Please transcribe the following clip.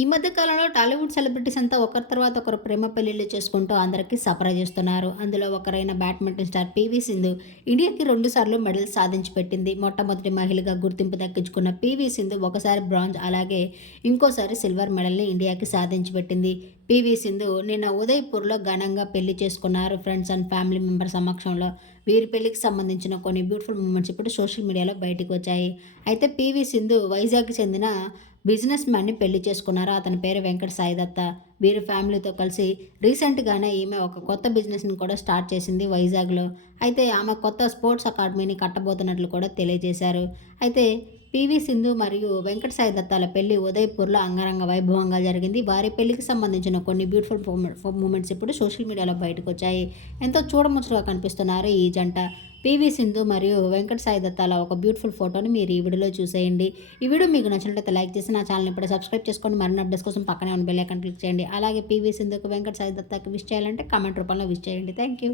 ఈ మధ్య కాలంలో టాలీవుడ్ సెలబ్రిటీస్ అంతా ఒకరి తర్వాత ఒకరు ప్రేమ పెళ్ళిళ్ళు చేసుకుంటూ అందరికీ సర్ప్రైజ్ చేస్తున్నారు. అందులో ఒకరైన బ్యాడ్మింటన్ స్టార్ పీవీ సింధు ఇండియాకి రెండు సార్లు మెడల్ సాధించి పెట్టింది. మొట్టమొదటి మహిళగా గుర్తింపు దక్కించుకున్న పీవీ సింధు ఒకసారి బ్రాంజ్ అలాగే ఇంకోసారి సిల్వర్ మెడల్ని ఇండియాకి సాధించి పెట్టింది. పీవీ సింధు నిన్న ఉదయ్పూర్లో ఘనంగా పెళ్ళి చేసుకున్నారు ఫ్రెండ్స్ అండ్ ఫ్యామిలీ మెంబర్ సమక్షంలో. వీరి పెళ్ళికి సంబంధించిన కొన్ని బ్యూటిఫుల్ మూమెంట్స్ ఇప్పుడు సోషల్ మీడియాలో బయటకు వచ్చాయి. అయితే పీవీ సింధు వైజాగ్కి చెందిన బిజినెస్ మ్యాన్ని పెళ్ళి చేసుకున్నారు? అతని పేరు వెంకట సాయిదత్త. వీరి ఫ్యామిలీతో కలిసి రీసెంట్గానే ఈమె ఒక కొత్త బిజినెస్ని కూడా స్టార్ట్ చేసింది వైజాగ్లో. అయితే ఆమె కొత్త స్పోర్ట్స్ అకాడమీని కట్టబోతున్నట్లు కూడా తెలియజేశారు. అయితే పివి సింధు మరియు వెంకట సాయి దత్తాల పెళ్ళి ఉదయపూర్లో అంగరంగ వైభవంగా జరిగింది. వారి పెళ్ళికి సంబంధించిన కొన్ని బ్యూటిఫుల్ మూమెంట్స్ ఇప్పుడు సోషల్ మీడియాలో బయటకు వచ్చాయి ఎంతో చూడముచ్చటగా కనిపిస్తున్నారు ఈ జంట. పివి సింధు మరియు వెంకట సాయి దత్తాల ఒక బ్యూటిఫుల్ ఫోటోని మీరు ఈ వీడియోలో చూసేయండి. ఈ వీడియో మీకు నచ్చినట్లయితే లైక్ చేసి నా ఛానల్ ఇప్పుడు సబ్స్క్రైబ్ చేసుకోండి. మరిన్ని అప్డేట్స్ కోసం పక్కనే ఉన్న బెల్ ఐకాన్ క్లిక్ చేయండి. అలాగే పివి సింధుకు వెంకట సాయి దత్తాకి విష్ చేయాలంటే కామెంట్ రూపంలో విష్ చేయండి. Thank you